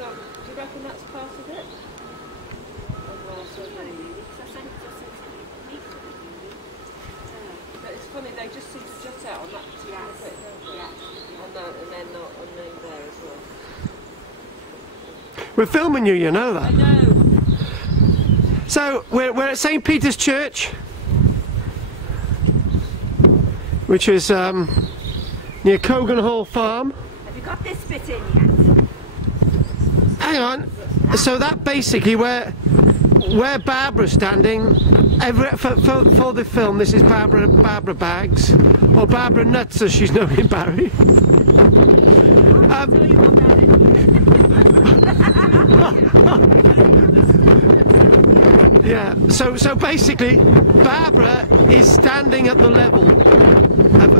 do you reckon that's part of it? But it's funny, they just seem to jut out on that particular bit, don't they? And then not on there as well. We're filming you, you know that. I know. So, we're at St. Peter's Church, which is near Cogan Hall Farm. Have you got this bit in yet? Hang on. So that basically where Barbara's standing, for the film, this is Barbara Bags, or Barbara Nuts as she's known in Barry. Yeah, so basically Barbara is standing at the level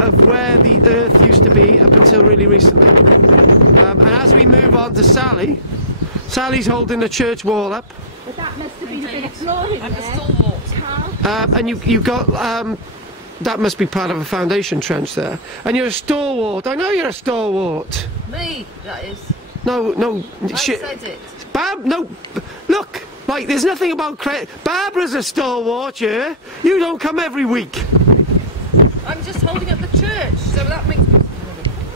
of where the earth used to be up until really recently. And as we move on to Sally's holding the church wall up. But that must have been a bit of flooring And the there. stalwart. And you got, that must be part of a foundation trench there. And you're a stalwart. I know you're a stalwart. Me, that is. No, I said it. No, look, like there's nothing about Barbara's a stalwart, yeah? You don't come every week. I'm just holding up the church, so that makes me...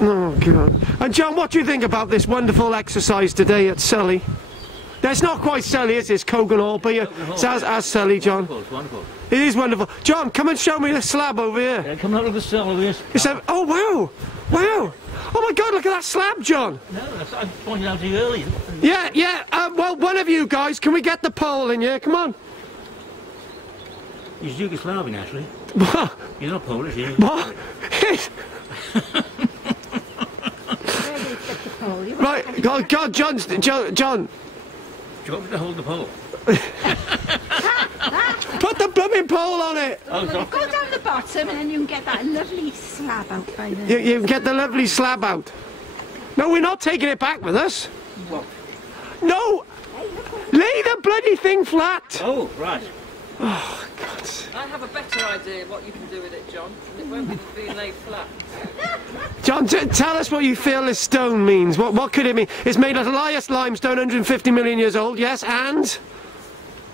Oh, God. And John, what do you think about this wonderful exercise today at Sully? That's not quite Sully, it's Cogan Hall, but it's as Sully, John. It's wonderful. It is wonderful. John, come and show me the slab over here. Yeah, come out of the cell over here. Oh, wow. Wow. Oh, my God, look at that slab, John. No, I pointed out to you earlier. Yeah. Well, one of you guys, can we get the pole in here? Come on. He's Yugoslavian, actually. What? You're not Polish, are you? What? Right, God, John. Do you want me to hold the pole? Put the blooming pole on it. Oh, sorry. Go down the bottom and then you can get that lovely slab out by there. You can get the lovely slab out. No, we're not taking it back with us. What? No! Lay the bloody thing flat! Oh, right. Oh, God. I have a better idea what you can do with it, John, and it won't be being laid flat. John, tell us what you feel this stone means. What could it mean? It's made of Elias limestone, 150 million years old, yes, and?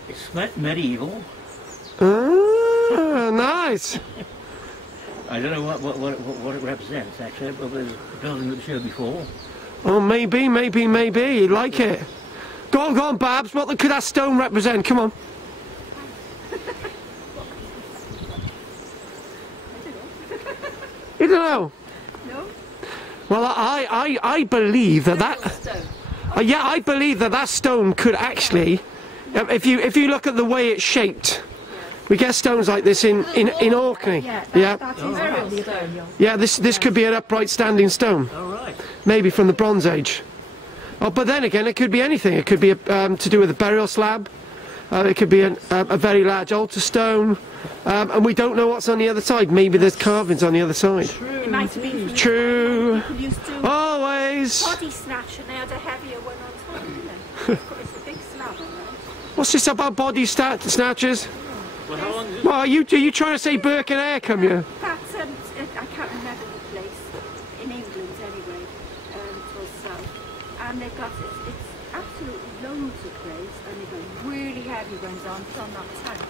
It's medieval. Ah, nice. I don't know what it represents, actually, but there's a building that we showed before. Oh, maybe. You like it. Go on, Babs. What could that stone represent? Come on. You don't know? No? Well, I believe that Stone. yeah, I believe that stone could actually, if you look at the way it's shaped, we get stones like this in Orkney. Yeah, that is really a burial. Yeah, this could be an upright standing stone. All right. Maybe from the Bronze Age. Oh, but then again, it could be anything. It could be to do with a burial slab. It could be a very large altar stone. And we don't know what's on the other side. Maybe there's carvings on the other side. It might have been True. people used to Always. body snatch and they had a heavier one on top, didn't they? It's a big slab on there. What's this about body snatchers? Well, how long is it? Well, are you trying to say Burke and Eyre, come you? That's, I can't remember the place, in England anyway, towards south. And they've got, it's absolutely loads of graves, and they've got really heavy ones on that tank.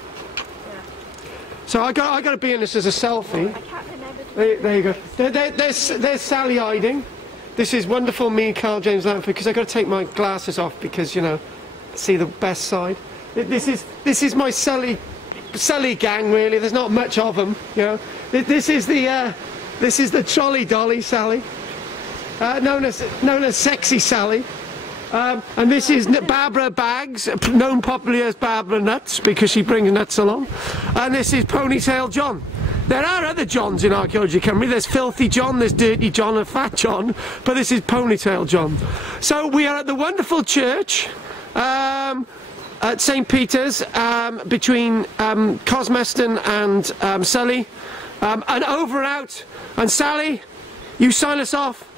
Yeah. So I got to be in this as a selfie. I can't remember There you go. There's Sally hiding. This is wonderful me, Karl-James Langford, because I've got to take my glasses off because, you know, see the best side. This is my Sully gang, really. There's not much of them, you know. This is the trolley dolly Sally, known as Sexy Sally. And this is Barbara Bags, known popularly as Barbara Nuts because she brings nuts along. And this is Ponytail John. There are other Johns in Archaeology Cymru. There's Filthy John, there's Dirty John and Fat John, but this is Ponytail John. So we are at the wonderful church at St. Peter's between Cosmeston and Sully. And over and out. And Sally, you sign us off.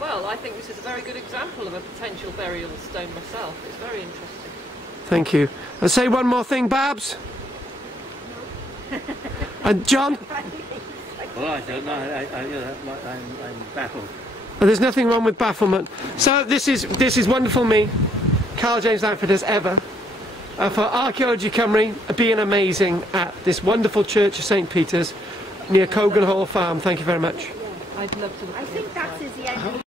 Well, I think this is a very good example of a potential burial stone myself. It's very interesting. Thank you. And say one more thing, Babs. And John? Well, I don't know. I'm baffled. There's nothing wrong with bafflement. So this is wonderful me, Karl-James Langford, as ever, for Archaeology Cymru being amazing at this wonderful Church of St Peter's near Cogan Hall Farm. Thank you very much. I'd love to look I at think it. that is the end of